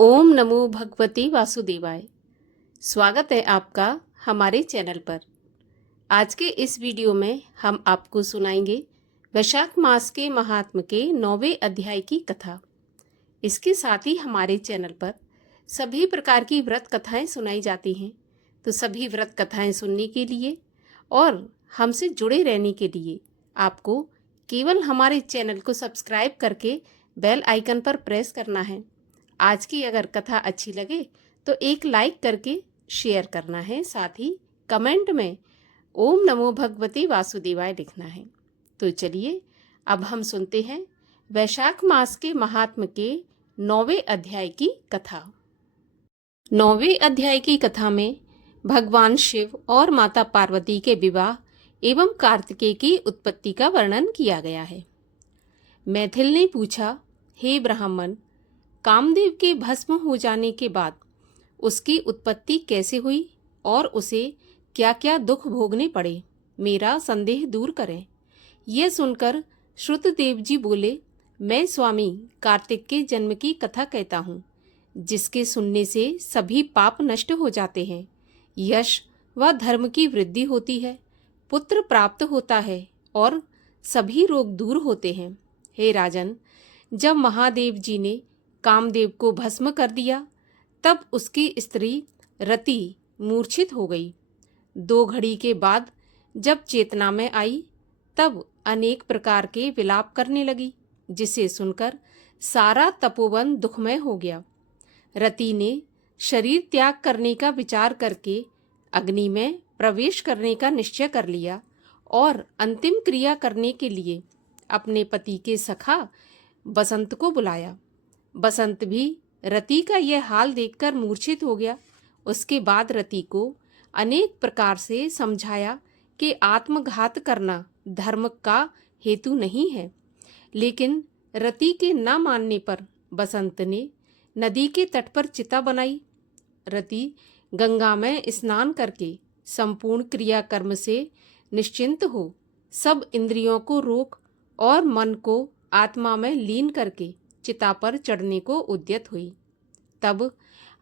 ओम नमो भगवती वासुदेवाय। स्वागत है आपका हमारे चैनल पर। आज के इस वीडियो में हम आपको सुनाएंगे वैशाख मास के महात्म के 9वें अध्याय की कथा। इसके साथ ही हमारे चैनल पर सभी प्रकार की व्रत कथाएं सुनाई जाती हैं, तो सभी व्रत कथाएं सुनने के लिए और हमसे जुड़े रहने के लिए आपको केवल हमारे चैनल को सब्सक्राइब करके बेल आइकन पर प्रेस करना है। आज की अगर कथा अच्छी लगे तो एक लाइक करके शेयर करना है, साथ ही कमेंट में ओम नमो भगवती वासुदेवाय लिखना है। तो चलिए अब हम सुनते हैं वैशाख मास के महात्म के 9वें अध्याय की कथा। 9वें अध्याय की कथा में भगवान शिव और माता पार्वती के विवाह एवं कार्तिकेय की उत्पत्ति का वर्णन किया गया है। मैथिल ने पूछा, हे ब्राह्मण, कामदेव के भस्म हो जाने के बाद उसकी उत्पत्ति कैसे हुई और उसे क्या क्या दुख भोगने पड़े, मेरा संदेह दूर करें। यह सुनकर श्रुतदेव जी बोले, मैं स्वामी कार्तिक के जन्म की कथा कहता हूँ, जिसके सुनने से सभी पाप नष्ट हो जाते हैं, यश व धर्म की वृद्धि होती है, पुत्र प्राप्त होता है और सभी रोग दूर होते हैं। हे राजन, जब महादेव जी ने कामदेव को भस्म कर दिया तब उसकी स्त्री रति मूर्छित हो गई। 2 घड़ी के बाद जब चेतना में आई तब अनेक प्रकार के विलाप करने लगी, जिसे सुनकर सारा तपोवन दुखमय हो गया। रति ने शरीर त्याग करने का विचार करके अग्नि में प्रवेश करने का निश्चय कर लिया और अंतिम क्रिया करने के लिए अपने पति के सखा बसंत को बुलाया। बसंत भी रति का यह हाल देखकर मूर्छित हो गया। उसके बाद रति को अनेक प्रकार से समझाया कि आत्मघात करना धर्म का हेतु नहीं है, लेकिन रति के न मानने पर बसंत ने नदी के तट पर चिता बनाई। रति गंगा में स्नान करके संपूर्ण क्रियाकर्म से निश्चिंत हो सब इंद्रियों को रोक और मन को आत्मा में लीन करके चिता पर चढ़ने को उद्यत हुई। तब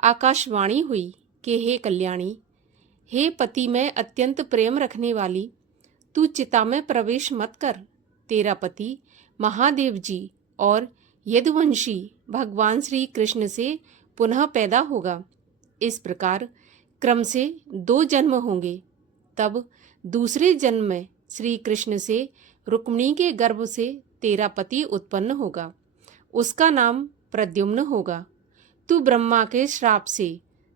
आकाशवाणी हुई कि हे कल्याणी, हे पति में अत्यंत प्रेम रखने वाली, तू चिता में प्रवेश मत कर। तेरा पति महादेव जी और यदुवंशी भगवान श्री कृष्ण से पुनः पैदा होगा। इस प्रकार क्रम से 2 जन्म होंगे। तब दूसरे जन्म में श्री कृष्ण से रुक्मिणी के गर्भ से तेरा पति उत्पन्न होगा। उसका नाम प्रद्युम्न होगा। तू ब्रह्मा के श्राप से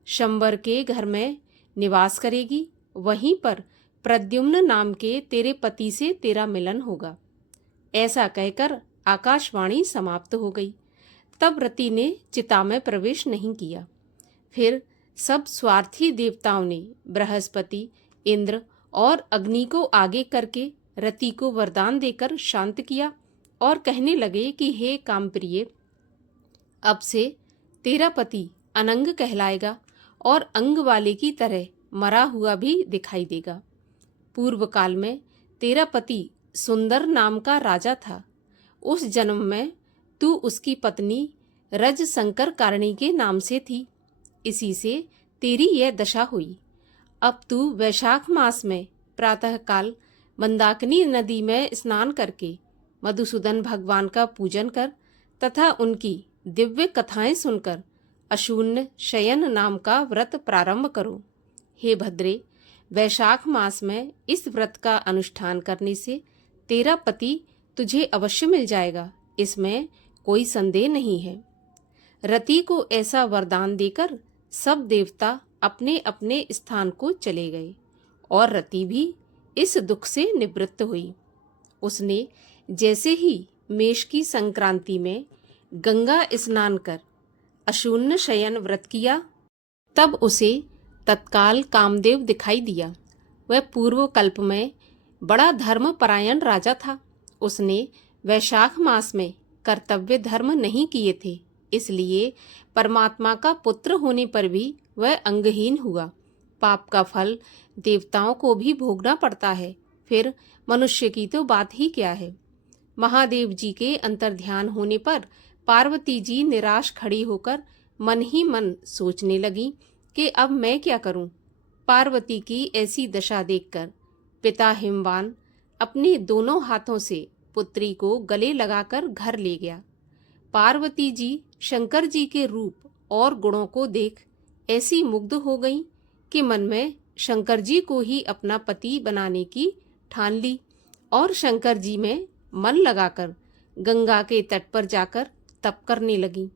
शंबर के घर में निवास करेगी। वहीं पर प्रद्युम्न नाम के तेरे पति से तेरा मिलन होगा। ऐसा कहकर आकाशवाणी समाप्त हो गई। तब रति ने चिता में प्रवेश नहीं किया। फिर सब स्वार्थी देवताओं ने बृहस्पति, इंद्र और अग्नि को आगे करके रति को वरदान देकर शांत किया और कहने लगे कि हे कामप्रिय, अब से तेरा पति अनंग कहलाएगा और अंग वाले की तरह मरा हुआ भी दिखाई देगा। पूर्व काल में तेरा पति सुंदर नाम का राजा था। उस जन्म में तू उसकी पत्नी रज शंकर कारणी के नाम से थी। इसी से तेरी यह दशा हुई। अब तू वैशाख मास में प्रातःकाल मंदाकिनी नदी में स्नान करके मधुसूदन भगवान का पूजन कर तथा उनकी दिव्य कथाएं सुनकर अशून्य शयन नाम का व्रत प्रारंभ करो। हे भद्रे, वैशाख मास में इस व्रत का अनुष्ठान करने से तेरा पति तुझे अवश्य मिल जाएगा, इसमें कोई संदेह नहीं है। रति को ऐसा वरदान देकर सब देवता अपने अपने स्थान को चले गए और रति भी इस दुख से निवृत्त हुई। उसने जैसे ही मेष की संक्रांति में गंगा स्नान कर अशून्य शयन व्रत किया, तब उसे तत्काल कामदेव दिखाई दिया। वह पूर्व कल्प में बड़ा धर्मपरायण राजा था। उसने वैशाख मास में कर्तव्य धर्म नहीं किए थे, इसलिए परमात्मा का पुत्र होने पर भी वह अंगहीन हुआ। पाप का फल देवताओं को भी भोगना पड़ता है, फिर मनुष्य की तो बात ही क्या है। महादेव जी के अंतर्ध्यान होने पर पार्वती जी निराश खड़ी होकर मन ही मन सोचने लगी कि अब मैं क्या करूं। पार्वती की ऐसी दशा देखकर पिता हिमवान अपने दोनों हाथों से पुत्री को गले लगाकर घर ले गया। पार्वती जी शंकर जी के रूप और गुणों को देख ऐसी मुग्ध हो गईं कि मन में शंकर जी को ही अपना पति बनाने की ठान ली और शंकर जी में मन लगाकर गंगा के तट पर जाकर तप करने लगी।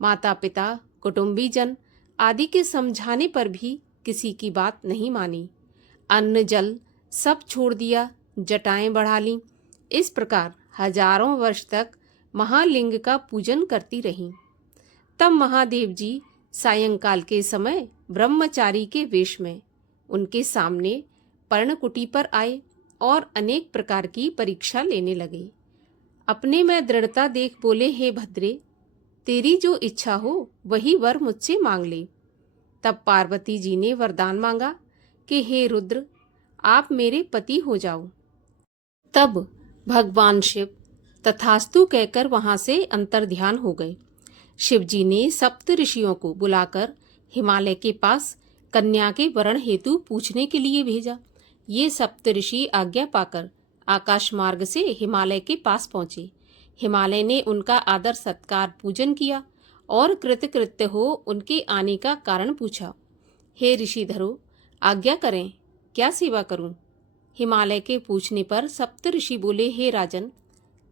माता पिता कुटुंबीजन आदि के समझाने पर भी किसी की बात नहीं मानी। अन्न जल सब छोड़ दिया, जटाएं बढ़ा लीं। इस प्रकार हजारों वर्ष तक महालिंग का पूजन करती रहीं। तब महादेव जी सायंकाल के समय ब्रह्मचारी के वेश में उनके सामने पर्णकुटी पर आए और अनेक प्रकार की परीक्षा लेने लगे। अपने में दृढ़ता देख बोले, हे भद्रे, तेरी जो इच्छा हो वही वर मुझसे मांग ले। तब पार्वती जी ने वरदान मांगा कि हे रुद्र, आप मेरे पति हो जाओ। तब भगवान शिव तथास्तु कहकर वहां से अंतर्ध्यान हो गए। शिव जी ने सप्त ऋषियों को बुलाकर हिमालय के पास कन्या के वरण हेतु पूछने के लिए भेजा। ये सप्त ऋषि आज्ञा पाकर आकाश मार्ग से हिमालय के पास पहुंचे। हिमालय ने उनका आदर सत्कार पूजन किया और कृतकृत्य हो उनके आने का कारण पूछा। हे ऋषिधरो, आज्ञा करें, क्या सेवा करूं? हिमालय के पूछने पर सप्त ऋषि बोले, हे राजन,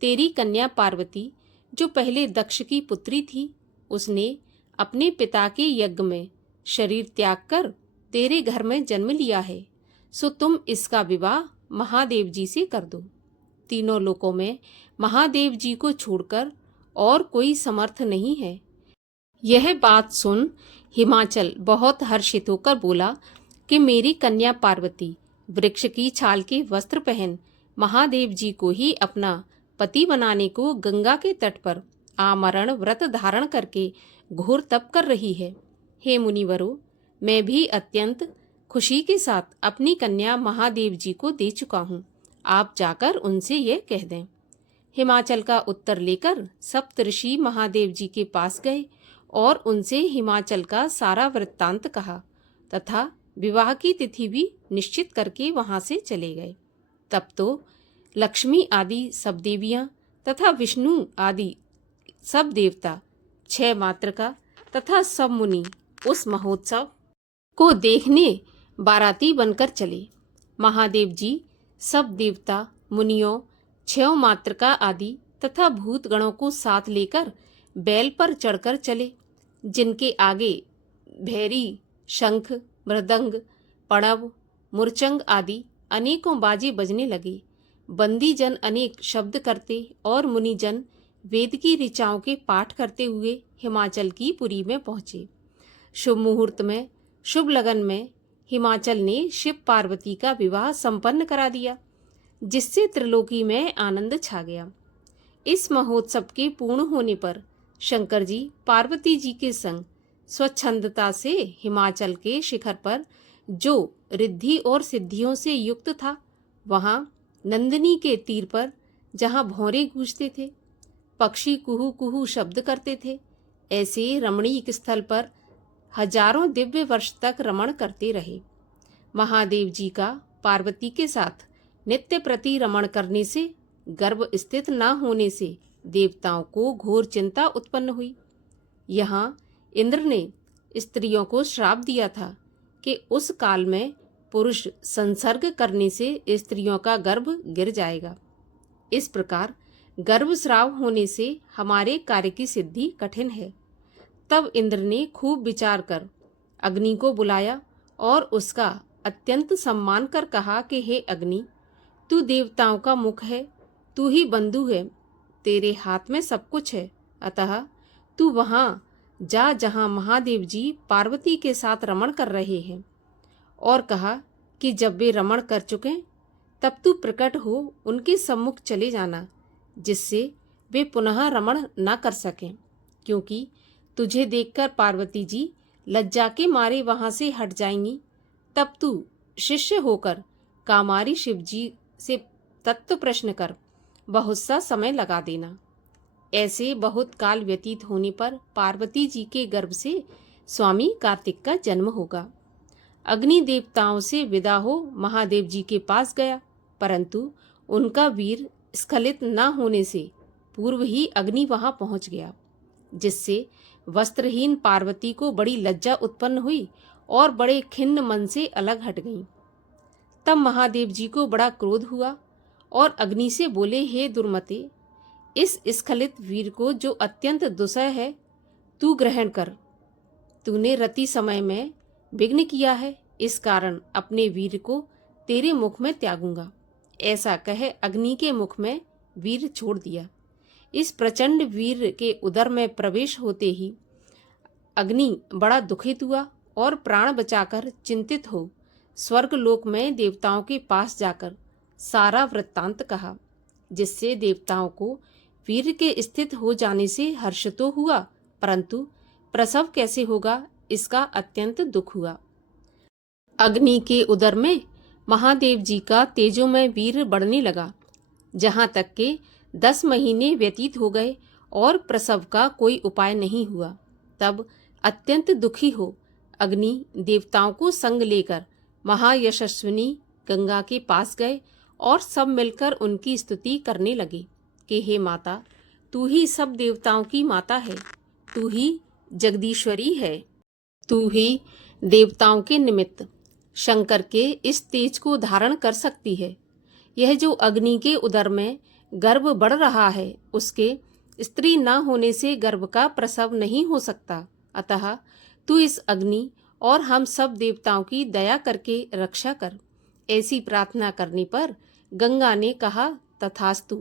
तेरी कन्या पार्वती जो पहले दक्ष की पुत्री थी, उसने अपने पिता के यज्ञ में शरीर त्याग कर तेरे घर में जन्म लिया है, सो तुम इसका विवाह महादेव जी से कर दो। तीनों लोकों में महादेव जी को छोड़कर और कोई समर्थ नहीं है। यह बात सुन हिमाचल बहुत हर्षित होकर बोला कि मेरी कन्या पार्वती वृक्ष की छाल के वस्त्र पहन महादेव जी को ही अपना पति बनाने को गंगा के तट पर आमरण व्रत धारण करके घोर तप कर रही है। हे मुनिवरों, मैं भी अत्यंत खुशी के साथ अपनी कन्या महादेव जी को दे चुका हूँ। आप जाकर उनसे यह कह दें। हिमाचल का उत्तर लेकर सप्तऋषि महादेव जी के पास गए और उनसे हिमाचल का सारा वृत्तांत कहा तथा विवाह की तिथि भी निश्चित करके वहां से चले गए। तब तो लक्ष्मी आदि सब देवियां तथा विष्णु आदि सब देवता, 6 मातृका तथा सब मुनि उस महोत्सव को देखने बाराती बनकर चले। महादेव जी सब देवता, मुनियों, 6 मातृका आदि तथा भूतगणों को साथ लेकर बैल पर चढ़कर चले, जिनके आगे भैरी, शंख, मृदंग, पणव, मुरचंग आदि अनेकों बाजे बजने लगे। बंदी जन अनेक शब्द करते और मुनिजन वेद की ऋचाओं के पाठ करते हुए हिमाचल की पुरी में पहुंचे। शुभ मुहूर्त में, शुभ लगन में हिमाचल ने शिव पार्वती का विवाह संपन्न करा दिया, जिससे त्रिलोकी में आनंद छा गया। इस महोत्सव के पूर्ण होने पर शंकर जी पार्वती जी के संग स्वच्छंदता से हिमाचल के शिखर पर, जो रिद्धि और सिद्धियों से युक्त था, वहां नंदिनी के तीर पर, जहां भौरे गूंजते थे, पक्षी कुहू कुहू शब्द करते थे, ऐसे रमणीक स्थल पर हजारों दिव्य वर्ष तक रमण करते रहे। महादेव जी का पार्वती के साथ नित्य प्रति रमण करने से, गर्भ स्थित न होने से देवताओं को घोर चिंता उत्पन्न हुई। यहाँ इंद्र ने स्त्रियों को श्राप दिया था कि उस काल में पुरुष संसर्ग करने से स्त्रियों का गर्भ गिर जाएगा। इस प्रकार गर्भस्राव होने से हमारे कार्य की सिद्धि कठिन है। तब इंद्र ने खूब विचार कर अग्नि को बुलाया और उसका अत्यंत सम्मान कर कहा कि हे अग्नि, तू देवताओं का मुख है, तू ही बंधु है, तेरे हाथ में सब कुछ है, अतः तू वहां जा जहां महादेव जी पार्वती के साथ रमण कर रहे हैं, और कहा कि जब वे रमण कर चुके तब तू प्रकट हो उनके सम्मुख चले जाना, जिससे वे पुनः रमण न कर सकें, क्योंकि तुझे देखकर पार्वती जी लज्जा के मारे वहां से हट जाएंगी। तब तू शिष्य होकर कामारी शिव जी से तत्व प्रश्न कर बहुत सा समय लगा देना। ऐसे बहुत काल व्यतीत होने पर पार्वती जी के गर्भ से स्वामी कार्तिक का जन्म होगा। अग्नि देवताओं से विदा हो महादेव जी के पास गया, परंतु उनका वीर स्खलित न होने से पूर्व ही अग्नि वहां पहुंच गया, जिससे वस्त्रहीन पार्वती को बड़ी लज्जा उत्पन्न हुई और बड़े खिन्न मन से अलग हट गईं। तब महादेव जी को बड़ा क्रोध हुआ और अग्नि से बोले, हे दुर्मते, इस स्खलित वीर को जो अत्यंत दुस्सह है तू ग्रहण कर। तूने रति समय में विघ्न किया है, इस कारण अपने वीर को तेरे मुख में त्यागूंगा। ऐसा कह अग्नि के मुख में वीर छोड़ दिया। इस प्रचंड वीर के उदर में प्रवेश होते ही अग्नि बड़ा दुखित हुआ और प्राण बचाकर चिंतित हो स्वर्गलोक में देवताओं के पास जाकर सारा वृत्तांत कहा, जिससे देवताओं को वीर के स्थित हो जाने से हर्ष तो हुआ, परंतु प्रसव कैसे होगा इसका अत्यंत दुख हुआ। अग्नि के उदर में महादेव जी का तेजोमय वीर बढ़ने लगा, जहां तक के 10 महीने व्यतीत हो गए और प्रसव का कोई उपाय नहीं हुआ। तब अत्यंत दुखी हो अग्नि देवताओं को संग लेकर महायशस्विनी गंगा के पास गए और सब मिलकर उनकी स्तुति करने लगे कि हे माता, तू ही सब देवताओं की माता है, तू ही जगदीश्वरी है, तू ही देवताओं के निमित्त शंकर के इस तेज को धारण कर सकती है। यह जो अग्नि के उदर में गर्भ बढ़ रहा है, उसके स्त्री न होने से गर्भ का प्रसव नहीं हो सकता। अतः तू इस अग्नि और हम सब देवताओं की दया करके रक्षा कर। ऐसी प्रार्थना करने पर गंगा ने कहा, तथास्तु।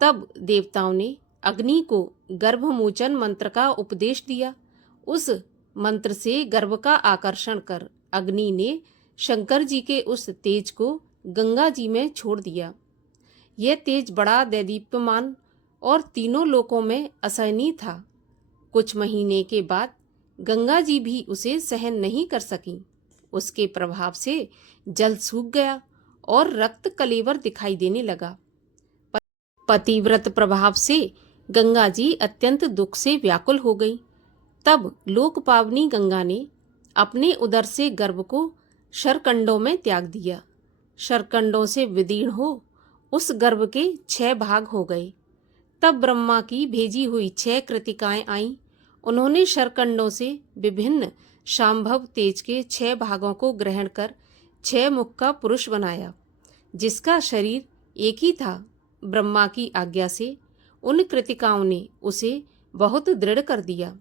तब देवताओं ने अग्नि को गर्भमोचन मंत्र का उपदेश दिया। उस मंत्र से गर्भ का आकर्षण कर अग्नि ने शंकर जी के उस तेज को गंगा जी में छोड़ दिया। यह तेज बड़ा दैदीप्यमान और तीनों लोकों में असहनीय था। कुछ महीने के बाद गंगा जी भी उसे सहन नहीं कर सकीं। उसके प्रभाव से जल सूख गया और रक्त कलेवर दिखाई देने लगा। पतिव्रत प्रभाव से गंगा जी अत्यंत दुख से व्याकुल हो गई। तब लोकपावनी गंगा ने अपने उदर से गर्भ को शरकंडों में त्याग दिया। शरकंडों से विदीर्ण हो उस गर्भ के 6 भाग हो गए। तब ब्रह्मा की भेजी हुई 6 कृतिकाएं आईं। उन्होंने शरकंडों से विभिन्न शांभव तेज के 6 भागों को ग्रहण कर 6 मुख का पुरुष बनाया, जिसका शरीर एक ही था। ब्रह्मा की आज्ञा से उन कृतिकाओं ने उसे बहुत दृढ़ कर दिया।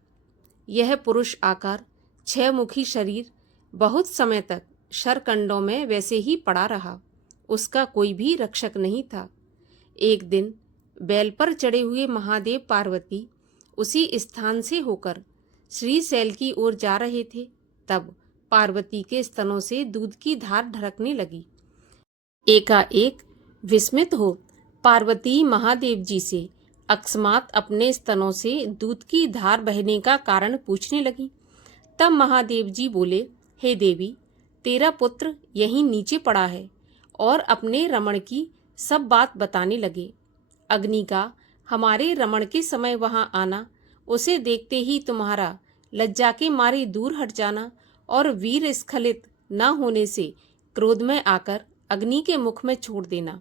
यह पुरुष आकार 6 मुखी शरीर बहुत समय तक शरकंडों में वैसे ही पड़ा रहा। उसका कोई भी रक्षक नहीं था। एक दिन बैल पर चढ़े हुए महादेव पार्वती उसी स्थान से होकर श्रीशैल की ओर जा रहे थे। तब पार्वती के स्तनों से दूध की धार ढरकने लगी। एकाएक विस्मित हो पार्वती महादेव जी से अकस्मात अपने स्तनों से दूध की धार बहने का कारण पूछने लगी। तब महादेव जी बोले, हे देवी, तेरा पुत्र यहीं नीचे पड़ा है, और अपने रमण की सब बात बताने लगे। अग्नि का हमारे रमण के समय वहां आना, उसे देखते ही तुम्हारा लज्जा के मारे दूर हट जाना और वीर स्खलित न होने से क्रोध में आकर अग्नि के मुख में छोड़ देना,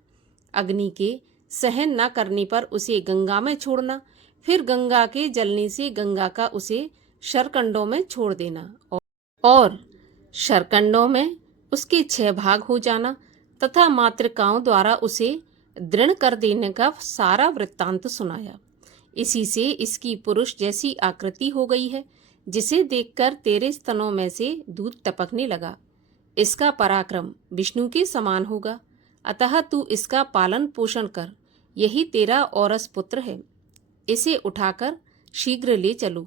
अग्नि के सहन न करने पर उसे गंगा में छोड़ना, फिर गंगा के जलने से गंगा का उसे शरकंडों में छोड़ देना और शरकंडों में उसके 6 भाग हो जाना तथा मातृकाओं द्वारा उसे दृढ़ कर देने का सारा वृत्तांत सुनाया। इसी से इसकी पुरुष जैसी आकृति हो गई है, जिसे देखकर तेरे स्तनों में से दूध टपकने लगा। इसका पराक्रम विष्णु के समान होगा, अतः तू इसका पालन पोषण कर, यही तेरा औरस पुत्र है। इसे उठाकर शीघ्र ले चलो।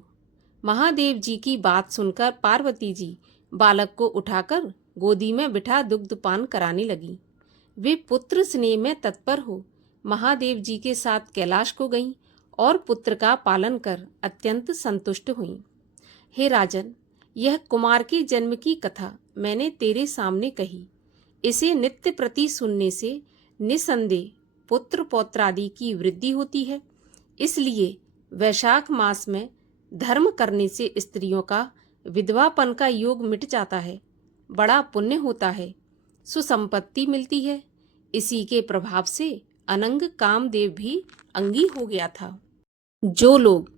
महादेव जी की बात सुनकर पार्वती जी बालक को उठाकर गोदी में बिठा दुग्धपान कराने लगी। वे पुत्र स्नेह में तत्पर हो महादेव जी के साथ कैलाश को गईं और पुत्र का पालन कर अत्यंत संतुष्ट हुईं। हे राजन, यह कुमार के जन्म की कथा मैंने तेरे सामने कही। इसे नित्य प्रति सुनने से निसंदेह पुत्र पौत्रादि की वृद्धि होती है। इसलिए वैशाख मास में धर्म करने से स्त्रियों का विधवापन का योग मिट जाता है, बड़ा पुण्य होता है, सुसंपत्ति मिलती है। इसी के प्रभाव से अनंग कामदेव भी अंगी हो गया था। जो लोग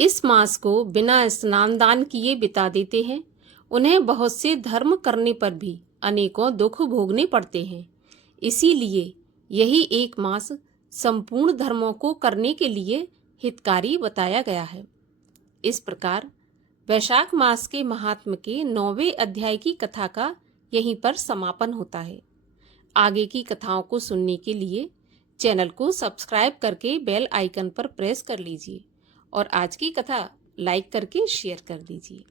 इस मास को बिना स्नान दान किए बिता देते हैं, उन्हें बहुत से धर्म करने पर भी अनेकों दुख भोगने पड़ते हैं। इसीलिए यही एक मास संपूर्ण धर्मों को करने के लिए हितकारी बताया गया है। इस प्रकार वैशाख मास के महात्म के 9वें अध्याय की कथा का यहीं पर समापन होता है। आगे की कथाओं को सुनने के लिए चैनल को सब्सक्राइब करके बेल आइकन पर प्रेस कर लीजिए और आज की कथा लाइक करके शेयर कर दीजिए।